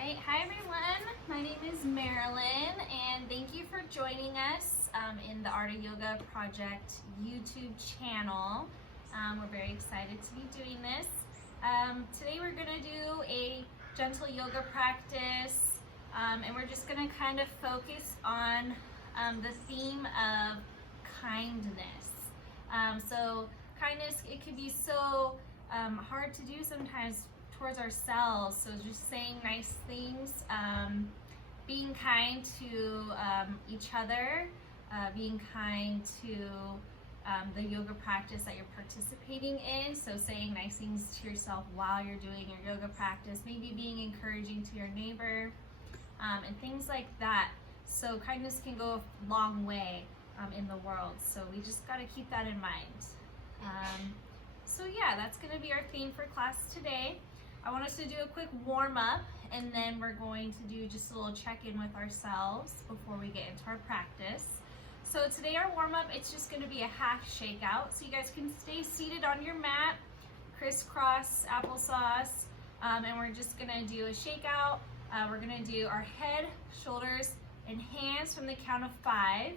right, hi everyone. My name is Marilyn, and thank you for joining us in the Art of Yoga Project YouTube channel. We're very excited to be doing this. Today we're going to do a gentle yoga practice, and we're just going to kind of focus on the theme of kindness. So kindness, it can be so hard to do sometimes towards ourselves, so just saying nice things, being kind to each other, being kind to the yoga practice that you're participating in, so saying nice things to yourself while you're doing your yoga practice, maybe being encouraging to your neighbor, and things like that. So kindness can go a long way in the world, so we just got to keep that in mind. So yeah, that's going to be our theme for class today. I want us to do a quick warm-up, and then we're going to do just a little check-in with ourselves before we get into our practice. So today our warm-up, it's just going to be a half shakeout. So you guys can stay seated on your mat, crisscross applesauce, and we're just going to do a shakeout. We're going to do our head, shoulders, and hands from the count of 5.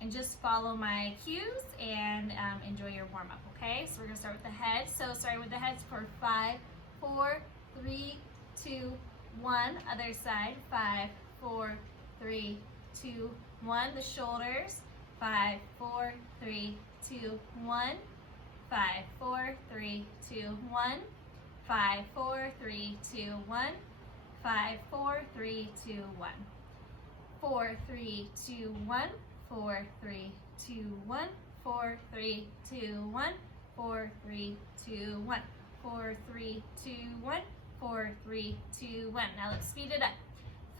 And just follow my cues and enjoy your warm-up, okay? So we're gonna start with the head. So starting with the heads for 5, 4, 3, 2, 1. Other side, 5, 4, 3, 2, 1. The shoulders, 5, 4, 3, 2, 1. 5, 4, 3, 2, 1. 5, 4, 3, 2, 1. 5, 4, 3, 2, 1. 4, 3, 2, 1. 4, 3, 2, 1, 4, 3, 2, 1, 4, 3, 2, 1, 4, 3, 2, 1, 4, 3, 2, 1. Now let's speed it up.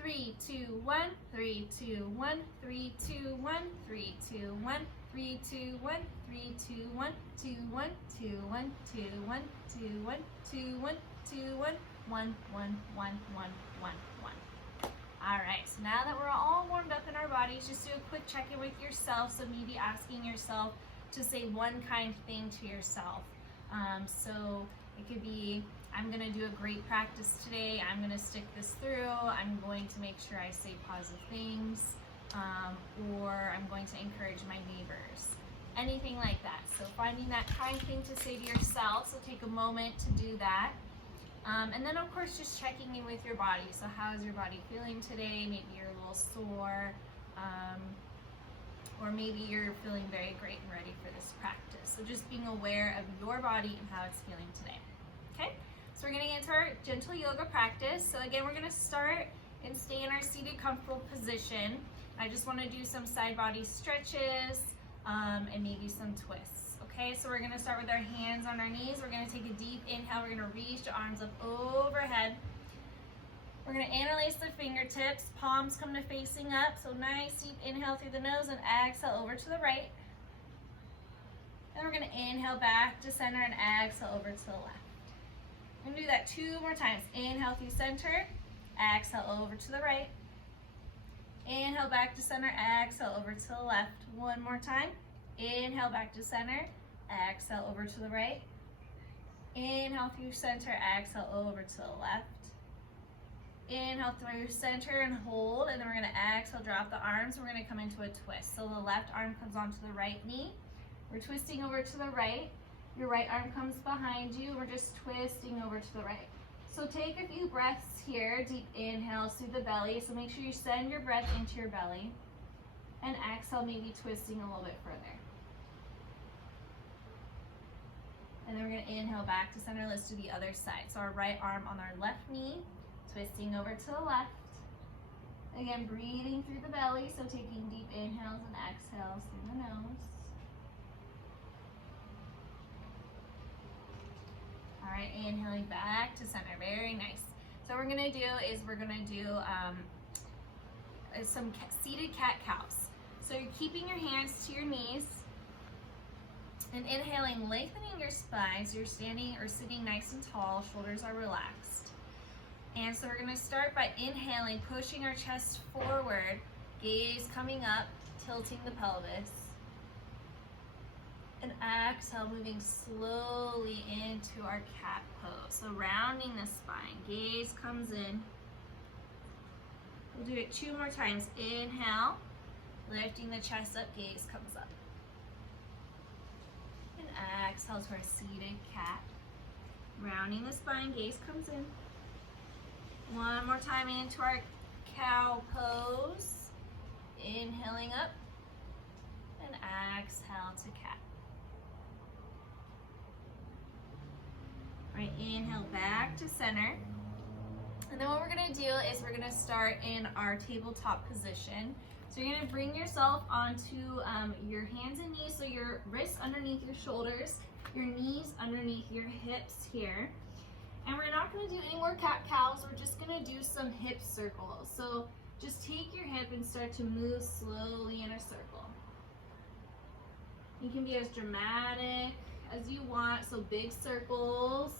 3, 2, 1, 3, 2, 1, 3, 2, 1, 3, 2, 1, 3, 2, 1, 3, 2, 1, 2, 1, 2, 1, 2, 1, 2, 1, 2, 1, 2, 1, 1, 1, 1, 1, 1, 1. All right, so now that we're all warmed up in our bodies, just do a quick check-in with yourself. So maybe asking yourself to say one kind thing to yourself. So it could be, I'm gonna do a great practice today. I'm gonna stick this through. I'm going to make sure I say positive things, or I'm going to encourage my neighbors. Anything like that. So finding that kind thing to say to yourself, so take a moment to do that. And then of course just checking in with your body. So how is your body feeling today? Maybe you're a little sore, or maybe you're feeling very great and ready for this practice. So just being aware of your body and how it's feeling today. Okay, so we're gonna get into our gentle yoga practice. So again, we're gonna start and stay in our seated comfortable position. I just wanna do some side body stretches and maybe some twists. Okay, so we're gonna start with our hands on our knees. We're gonna take a deep inhale. We're gonna reach the arms up overhead. We're gonna interlace the fingertips. Palms come to facing up. So nice deep inhale through the nose and exhale over to the right. Then we're gonna inhale back to center and exhale over to the left. We're gonna do that 2 more times. Inhale through center, exhale over to the right. Inhale back to center, exhale over to the left. 1 more time. Inhale back to center, exhale over to the right. Inhale through center, exhale over to the left. Inhale through center and hold, and then we're gonna exhale, drop the arms. We're gonna come into a twist. So the left arm comes onto the right knee. We're twisting over to the right. Your right arm comes behind you. We're just twisting over to the right. So take a few breaths here, deep inhales through the belly. So make sure you send your breath into your belly. And exhale, maybe twisting a little bit further. And then we're gonna inhale back to center. Let's do the other side. So our right arm on our left knee, twisting over to the left. Again, breathing through the belly, so taking deep inhales and exhales through the nose. All right, inhaling back to center, very nice. So what we're gonna do is we're gonna do some seated cat-cows. So you're keeping your hands to your knees and inhaling, lengthening your spine so you're standing or sitting nice and tall, shoulders are relaxed. And so we're gonna start by inhaling, pushing our chest forward, gaze coming up, tilting the pelvis. And exhale, moving slowly into our cat pose. So rounding the spine, gaze comes in. We'll do it 2 more times. Inhale, lifting the chest up, gaze comes up. And exhale to our seated cat. Rounding the spine, gaze comes in. 1 more time into our cow pose. Inhaling up. And exhale to cat. All right, inhale back to center. And then what we're gonna do is we're gonna start in our tabletop position. So you're gonna bring yourself onto your hands and knees, so your wrists underneath your shoulders, your knees underneath your hips here. And we're not gonna do any more cat-cows, we're just gonna do some hip circles. So just take your hip and start to move slowly in a circle. You can be as dramatic as you want, so big circles,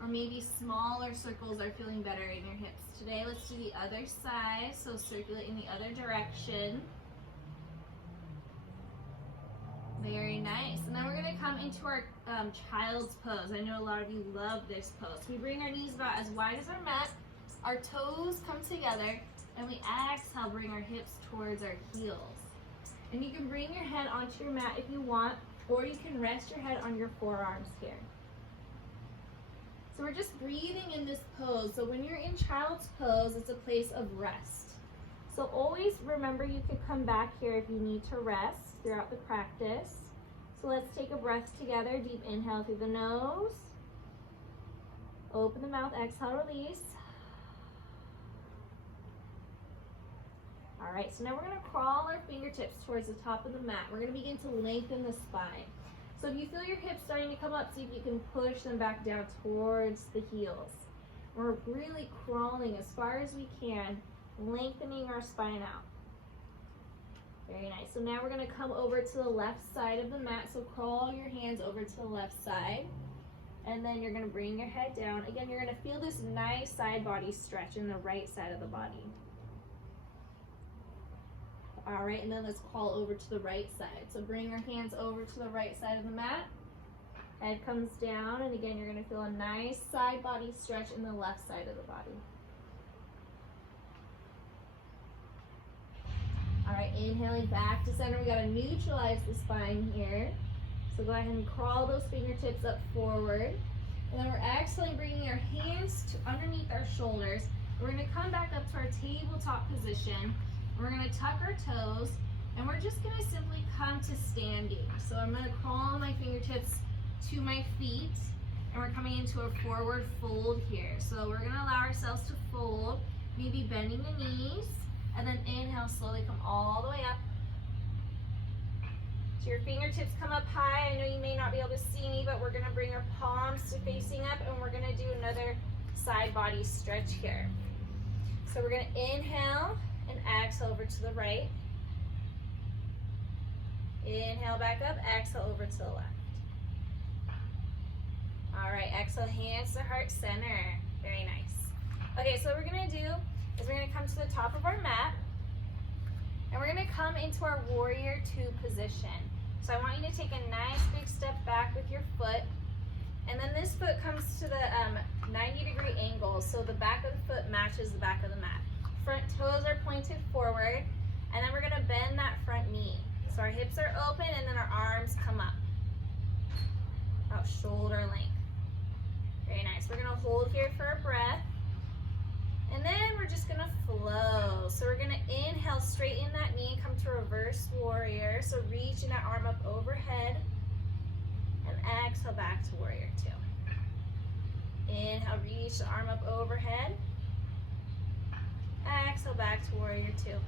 or maybe smaller circles are feeling better in your hips. Today, let's do the other side, so circulate in the other direction. Very nice. And then we're gonna come into our child's pose. I know a lot of you love this pose. We bring our knees about as wide as our mat, our toes come together, and we exhale, bring our hips towards our heels. And you can bring your head onto your mat if you want, or you can rest your head on your forearms here. So we're just breathing in this pose. So when you're in child's pose, it's a place of rest. So always remember you can come back here if you need to rest throughout the practice. So let's take a breath together. Deep inhale through the nose. Open the mouth, exhale, release. All right, so now we're gonna crawl our fingertips towards the top of the mat. We're gonna begin to lengthen the spine. So if you feel your hips starting to come up, see if you can push them back down towards the heels. We're really crawling as far as we can, lengthening our spine out. Very nice. So now we're gonna come over to the left side of the mat. So crawl your hands over to the left side. And then you're gonna bring your head down. Again, you're gonna feel this nice side body stretch in the right side of the body. All right, and then let's crawl over to the right side. So bring your hands over to the right side of the mat. Head comes down, and again, you're gonna feel a nice side body stretch in the left side of the body. All right, inhaling back to center. We gotta neutralize the spine here. So go ahead and crawl those fingertips up forward. And then we're exhaling, bringing our hands to underneath our shoulders. We're gonna come back up to our tabletop position. We're gonna tuck our toes, and we're just gonna simply come to standing. So I'm gonna crawl my fingertips to my feet, and we're coming into a forward fold here. So we're gonna allow ourselves to fold, maybe bending the knees, and then inhale, slowly come all the way up. So your fingertips come up high. I know you may not be able to see me, but we're gonna bring our palms to facing up, and we're gonna do another side body stretch here. So we're gonna inhale, and exhale over to the right. Inhale back up, exhale over to the left. All right, exhale, hands to heart center. Very nice. Okay, so what we're gonna do is we're gonna come to the top of our mat, and we're gonna come into our warrior two position. So I want you to take a nice big step back with your foot, and then this foot comes to the 90-degree angle, so the back of the foot matches the back of the mat. Front toes are pointed forward, and then we're gonna bend that front knee. So our hips are open, and then our arms come up. About shoulder length. Very nice. We're gonna hold here for a breath, and then we're just gonna flow. So we're gonna inhale, straighten that knee, come to reverse warrior. So reaching that arm up overhead, and exhale back to warrior two. Inhale, reach the arm up overhead. Exhale back to warrior two.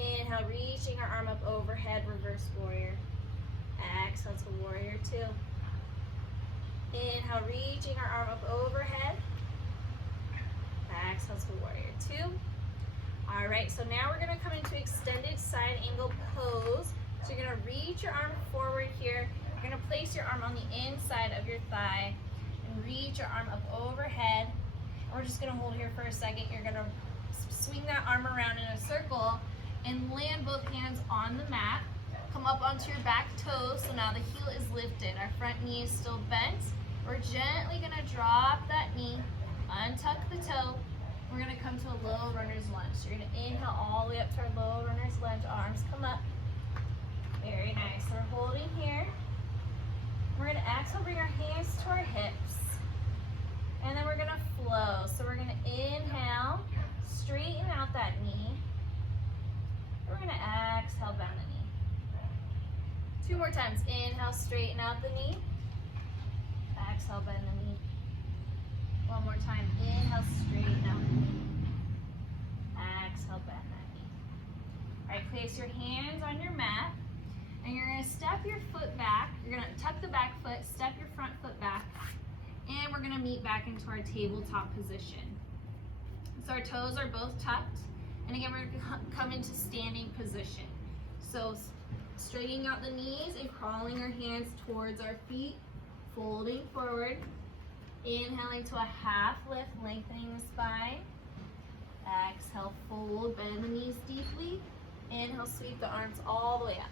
Inhale, reaching our arm up overhead, reverse warrior. Exhale to warrior two. Inhale, reaching our arm up overhead. Exhale to warrior two. All right, so now we're gonna come into extended side angle pose. So you're gonna reach your arm forward here. You're gonna place your arm on the inside of your thigh and reach your arm up overhead. We're just gonna hold here for a second. You're gonna swing that arm around in a circle and land both hands on the mat. come up onto your back toes. So now the heel is lifted. Our front knee is still bent. We're gently gonna drop that knee, untuck the toe. We're gonna come to a low runner's lunge. So you're gonna inhale all the way up to our low runner's lunge. Arms come up. Very nice. So we're holding here. We're gonna exhale, bring our hands to our hips. And then we're gonna flow. So we're gonna inhale, straighten out that knee. We're gonna exhale, bend the knee. 2 more times. Inhale, straighten out the knee. Exhale, bend the knee. 1 more time. Inhale, straighten out the knee. Exhale, bend that knee. All right, place your hands on your mat. And you're gonna step your foot back. You're gonna tuck the back foot, step your front foot back. And we're gonna meet back into our tabletop position. So our toes are both tucked. And again, we're gonna come into standing position. So straightening out the knees and crawling our hands towards our feet, folding forward. Inhaling to a half lift, lengthening the spine. Exhale, fold, bend the knees deeply. Inhale, sweep the arms all the way up.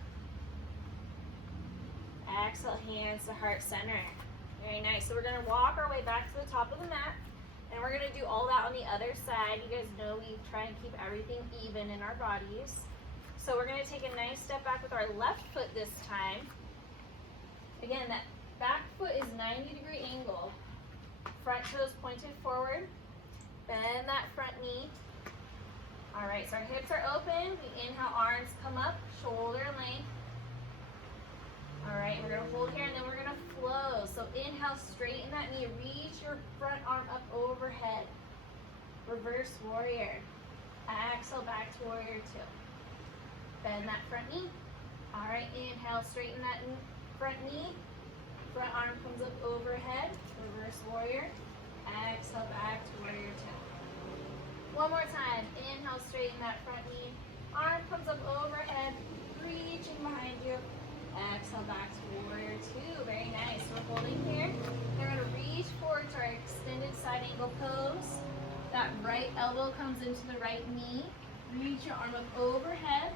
Exhale, hands to heart center. Very nice. So we're gonna walk our way back to the top of the mat. And we're gonna do all that on the other side. You guys know we try and keep everything even in our bodies. So we're gonna take a nice step back with our left foot this time. Again, that back foot is 90-degree angle. Front toes pointed forward. Bend that front knee. All right, so our hips are open. We inhale, arms come up, shoulder length. All right, we're gonna hold here and then we're gonna flow. So inhale, straighten that knee, reach your front arm up overhead. Reverse warrior. Exhale, back to warrior 2. Bend that front knee. All right, inhale, straighten that front knee. Front arm comes up overhead. Reverse warrior. Exhale, back to warrior 2. 1 more time. Inhale, straighten that front knee. Arm comes up overhead, reaching behind you. Exhale, back to warrior 2. Very nice. We're holding here. We're going to reach forward to our extended side angle pose. That right elbow comes into the right knee. Reach your arm up overhead.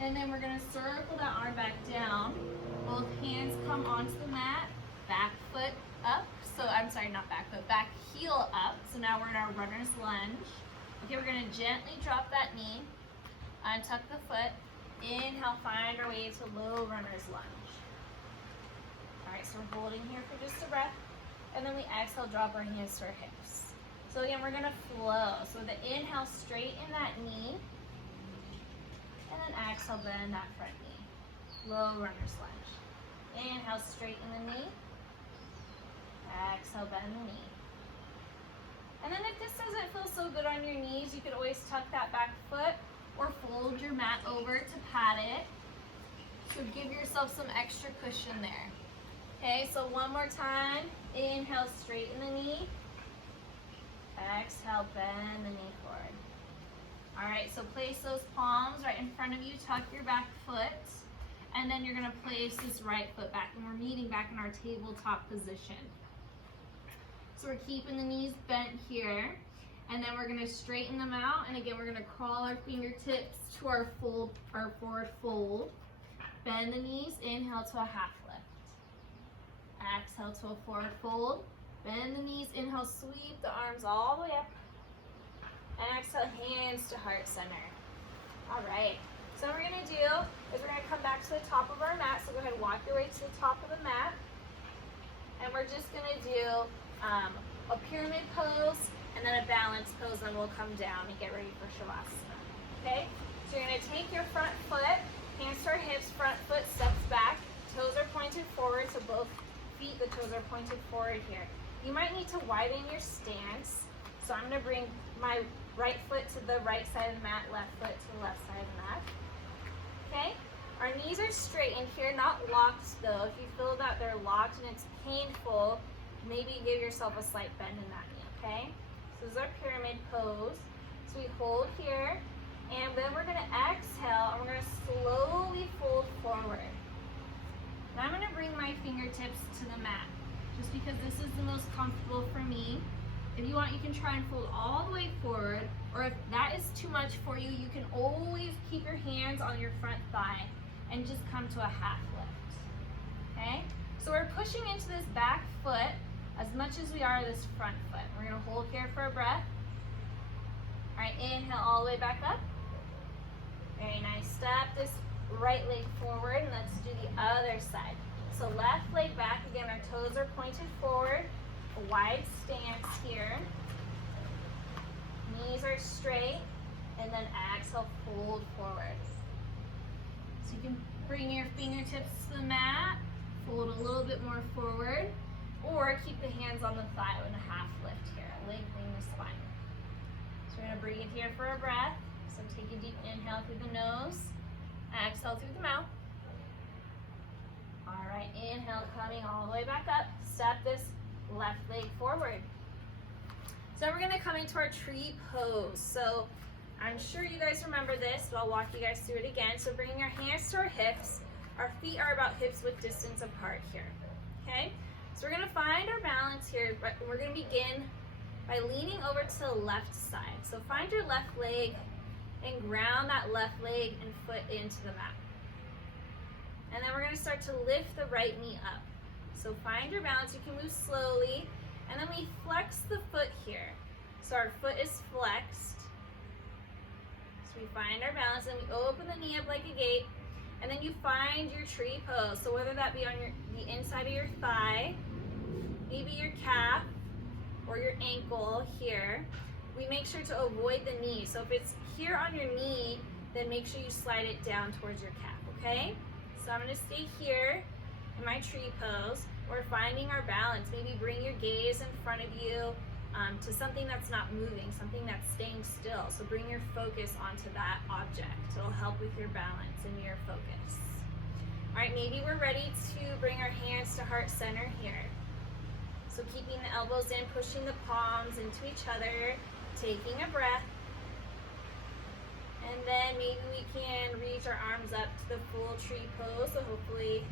And then we're going to circle that arm back down. Both hands come onto the mat. Back foot up. So, I'm sorry, not back foot. Back heel up. So now we're in our runner's lunge. Okay, we're going to gently drop that knee. Untuck the foot. Inhale, find our way to low runner's lunge. All right, so we're holding here for just a breath. And then we exhale, drop our hands to our hips. So again, we're gonna flow. So the inhale, straighten that knee. And then exhale, bend that front knee. Low runner's lunge. Inhale, straighten the knee. Exhale, bend the knee. And then if this doesn't feel so good on your knees, you could always tuck that back foot or fold your mat over to pad it. So give yourself some extra cushion there. Okay, so 1 more time. Inhale, straighten the knee. Exhale, bend the knee forward. All right, so place those palms right in front of you. Tuck your back foot. And then you're gonna place this right foot back. And we're meeting back in our tabletop position. So we're keeping the knees bent here. And then we're gonna straighten them out. And again, we're gonna crawl our fingertips to our fold, our forward fold. Bend the knees, inhale to a half lift. Exhale to a forward fold. Bend the knees, inhale, sweep the arms all the way up. And exhale, hands to heart center. All right, so what we're gonna do is we're gonna come back to the top of our mat. So go ahead and walk your way to the top of the mat. And we're just gonna do a pyramid pose and then a balance pose, and we'll come down and get ready for Shavasana. Okay, so you're gonna take your front foot, hands to our hips, front foot steps back, toes are pointed forward, so both feet, the toes are pointed forward here. You might need to widen your stance, so I'm gonna bring my right foot to the right side of the mat, left foot to the left side of the mat. Okay, our knees are straightened here, not locked though. If you feel that they're locked and it's painful, maybe give yourself a slight bend in that knee, okay? So this is our pyramid pose. So we hold here, and then we're gonna exhale, and we're gonna slowly fold forward. Now I'm gonna bring my fingertips to the mat, just because this is the most comfortable for me. If you want, you can try and fold all the way forward, or if that is too much for you, you can always keep your hands on your front thigh. and just come to a half lift, okay? So we're pushing into this back foot as much as we are this front foot. We're gonna hold here for a breath. All right, inhale all the way back up. Very nice. Step this right leg forward, and let's do the other side. So left leg back, again, our toes are pointed forward, a wide stance here. Knees are straight, and then exhale, fold forward. So you can bring your fingertips to the mat, fold a little bit more forward, or keep the hands on the thigh with a half lift here, lengthening the spine. So we're gonna breathe here for a breath. So take a deep inhale through the nose, exhale through the mouth. All right, inhale, coming all the way back up. Step this left leg forward. So now we're gonna come into our tree pose. So I'm sure you guys remember this, but I'll walk you guys through it again. So bringing our hands to our hips. Our feet are about hips width distance apart here, okay? So we're gonna find our balance here, but we're gonna begin by leaning over to the left side. So find your left leg and ground that left leg and foot into the mat. And then we're gonna start to lift the right knee up. So find your balance, you can move slowly, and then we flex the foot here. So our foot is flexed. So we find our balance, and we open the knee up like a gate, and then you find your tree pose. So whether that be on the inside of your thigh, maybe your calf, or your ankle here, we make sure to avoid the knee. So if it's here on your knee, then make sure you slide it down towards your calf, okay? So I'm gonna stay here in my tree pose. We're finding our balance. Maybe bring your gaze in front of you to something that's not moving, something that's staying still. So bring your focus onto that object. It'll help with your balance and your focus. All right, maybe we're ready to bring our hands to heart center here. So keeping the elbows in, pushing the palms into each other, taking a breath. And then maybe we can reach our arms up to the full tree pose. So hopefully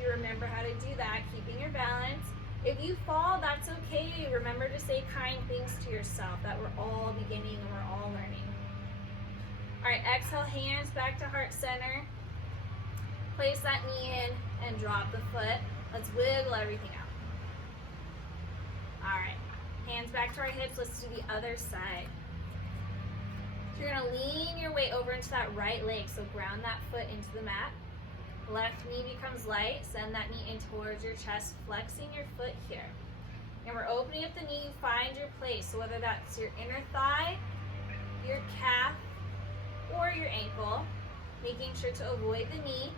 you remember how to do that, keeping your balance. If you fall, that's okay. Remember to say kind things to yourself, that we're all beginning and we're all learning. All right, exhale, hands back to heart center. Place that knee in and drop the foot. Let's wiggle everything out. All right, hands back to our hips. Let's do the other side. So you're gonna lean your weight over into that right leg. So ground that foot into the mat. Left knee becomes light. Send that knee in towards your chest, flexing your foot here. And we're opening up the knee, find your place. So whether that's your inner thigh, your calf, or your ankle, making sure to avoid the knee.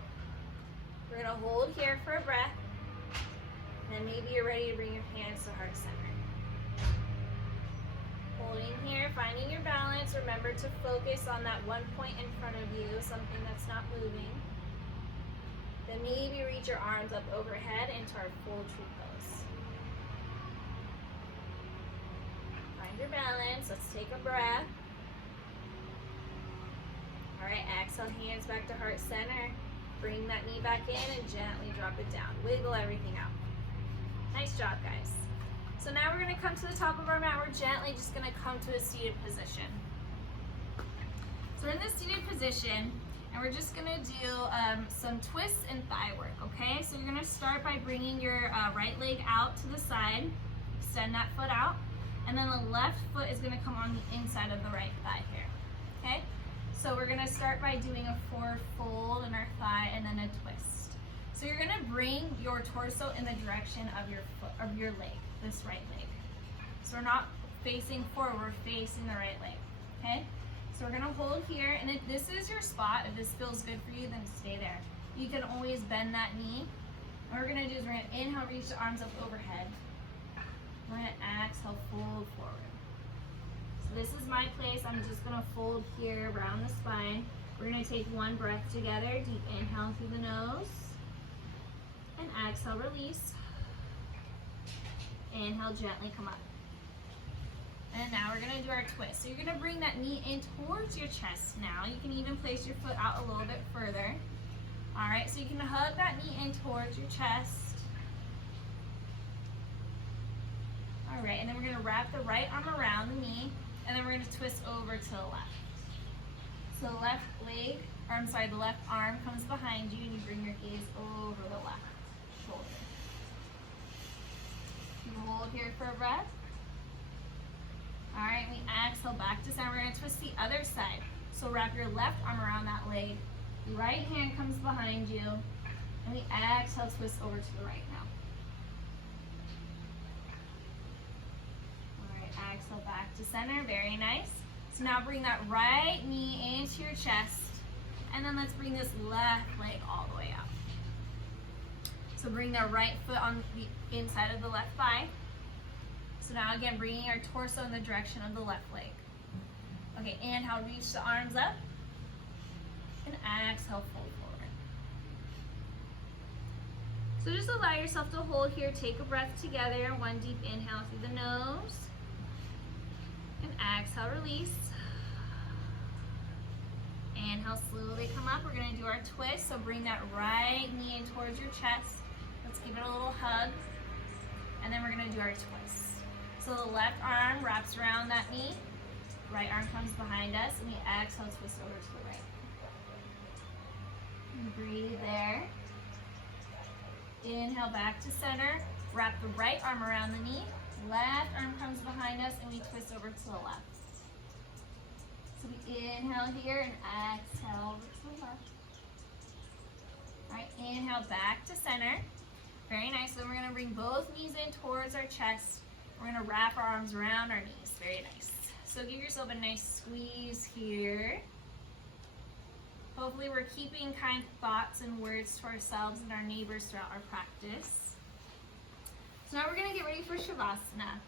We're gonna hold here for a breath. And maybe you're ready to bring your hands to heart center. Holding here, finding your balance. Remember to focus on that one point in front of you, something that's not moving. Then maybe reach your arms up overhead into our full tree pose. Find your balance. Let's take a breath. All right, exhale, hands back to heart center. Bring that knee back in and gently drop it down. Wiggle everything out. Nice job, guys. So now we're gonna come to the top of our mat. We're gently just gonna come to a seated position. So we're in this seated position, and we're just gonna do some twists and thigh work, okay? So you're gonna start by bringing your right leg out to the side, extend that foot out, and then the left foot is gonna come on the inside of the right thigh here, okay? So we're gonna start by doing a forward fold in our thigh and then a twist. So you're gonna bring your torso in the direction of your foot, of your leg, this right leg. So we're not facing forward, we're facing the right leg, okay? So we're gonna hold here, and if this is your spot, if this feels good for you, then stay there. You can always bend that knee. What we're gonna do is we're gonna inhale, reach the arms up overhead. We're gonna exhale, fold forward. So this is my place. I'm just gonna fold here around the spine. We're gonna take one breath together. Deep inhale through the nose. And exhale, release. Inhale, gently come up. And now we're gonna do our twist. So you're gonna bring that knee in towards your chest now. You can even place your foot out a little bit further. All right, so you can hug that knee in towards your chest. All right, and then we're gonna wrap the right arm around the knee, and then we're gonna twist over to the left. So left leg or I'm sorry, the left arm comes behind you and you bring your gaze over the left shoulder. You hold here for a breath. All right, we exhale back to center. We're gonna twist the other side. So wrap your left arm around that leg. Your right hand comes behind you. And we exhale, twist over to the right now. All right, exhale back to center, very nice. So now bring that right knee into your chest. And then let's bring this left leg all the way up. So bring that right foot on the inside of the left thigh. So now again, bringing our torso in the direction of the left leg. Okay, inhale, reach the arms up. And exhale, fold forward. So just allow yourself to hold here. Take a breath together. One deep inhale through the nose. And exhale, release. Inhale, slowly come up. We're going to do our twist. So bring that right knee in towards your chest. Let's give it a little hug. And then we're going to do our twist. So the left arm wraps around that knee. Right arm comes behind us. And we exhale, twist over to the right. And breathe there. Inhale back to center. Wrap the right arm around the knee. Left arm comes behind us and we twist over to the left. So we inhale here and exhale over to the left. All right, inhale back to center. Very nice. Then we're going to bring both knees in towards our chest. We're going to wrap our arms around our knees. Very nice. So give yourself a nice squeeze here. Hopefully we're keeping kind thoughts and words to ourselves and our neighbors throughout our practice. So now we're going to get ready for Shavasana.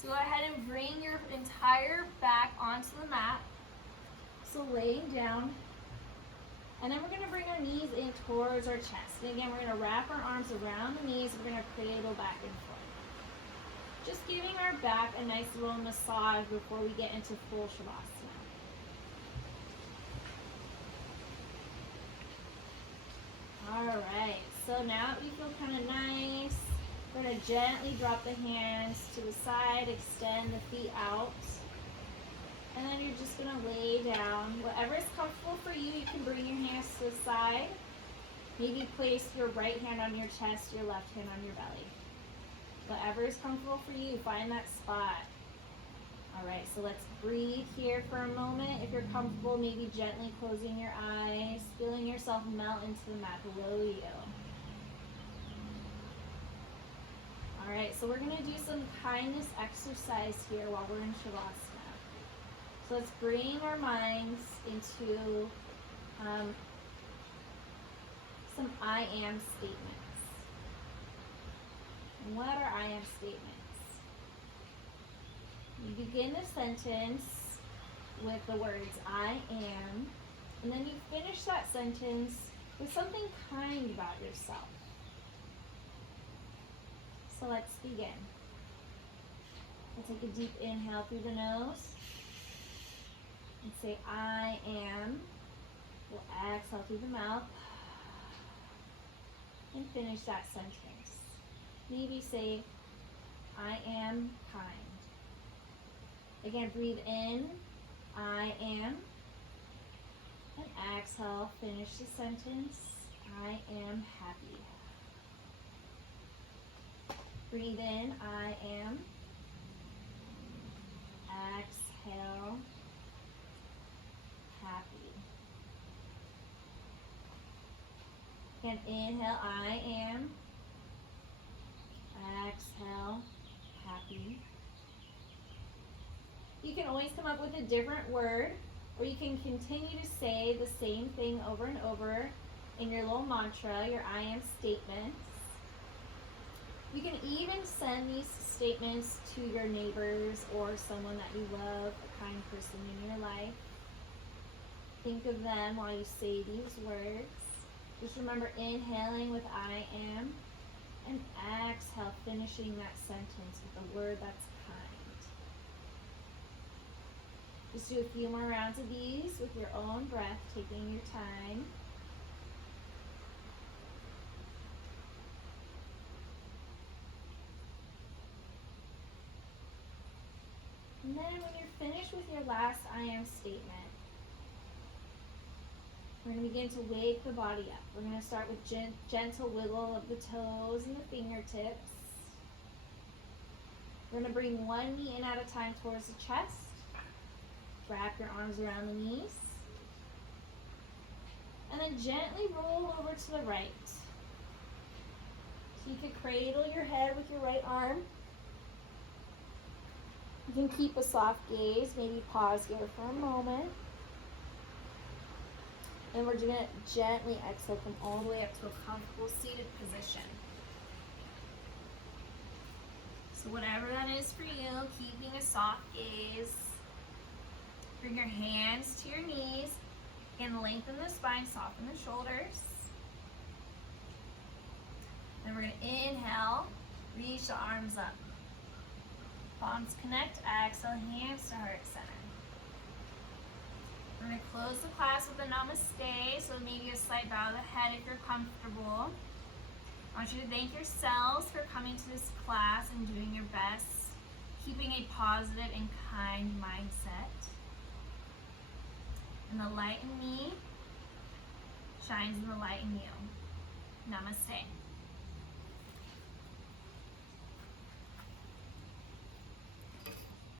So go ahead and bring your entire back onto the mat. So laying down. And then we're going to bring our knees in towards our chest. And again, we're going to wrap our arms around the knees. We're going to cradle back and forth. Just giving our back a nice little massage before we get into full Shavasana. Alright, so now that we feel kind of nice, we're going to gently drop the hands to the side, extend the feet out. And then you're just going to lay down. Whatever is comfortable for you, you can bring your hands to the side. Maybe place your right hand on your chest, your left hand on your belly. Whatever is comfortable for you, find that spot. Alright, so let's breathe here for a moment. If you're comfortable, maybe gently closing your eyes, feeling yourself melt into the mat below you. Alright, so we're going to do some kindness exercise here while we're in Shavasana. So let's bring our minds into some I am statements. And what are I am statements? You begin the sentence with the words I am, and then you finish that sentence with something kind about yourself. So let's begin. We'll take a deep inhale through the nose and say I am. We'll exhale through the mouth and finish that sentence. Maybe say I am kind. Again, breathe in, I am, and exhale, finish the sentence, I am happy. Breathe in, I am, exhale, happy. Again, inhale, I am, exhale, happy. You can always come up with a different word, or you can continue to say the same thing over and over in your little mantra, your I am statements. You can even send these statements to your neighbors or someone that you love, a kind person in your life. Think of them while you say these words. Just remember inhaling with I am, and exhale, finishing that sentence with a word that's kind. Just do a few more rounds of these with your own breath, taking your time. And then when you're finished with your last I am statement, We're going to begin to wake the body up. We're going to start with gentle wiggle of the toes and the fingertips. We're going to bring one knee in at a time towards the chest. Wrap your arms around the knees. And then gently roll over to the right. So you can cradle your head with your right arm. You can keep a soft gaze, maybe pause here for a moment. And we're going to gently exhale, come all the way up to a comfortable seated position. So whatever that is for you, keeping a soft gaze. Bring your hands to your knees and lengthen the spine, soften the shoulders. Then we're going to inhale, reach the arms up. Palms connect, exhale, hands to heart center. We're going to close the class with a namaste, so maybe a slight bow of the head if you're comfortable. I want you to thank yourselves for coming to this class and doing your best, keeping a positive and kind mindset. And the light in me shines in the light in you. Namaste.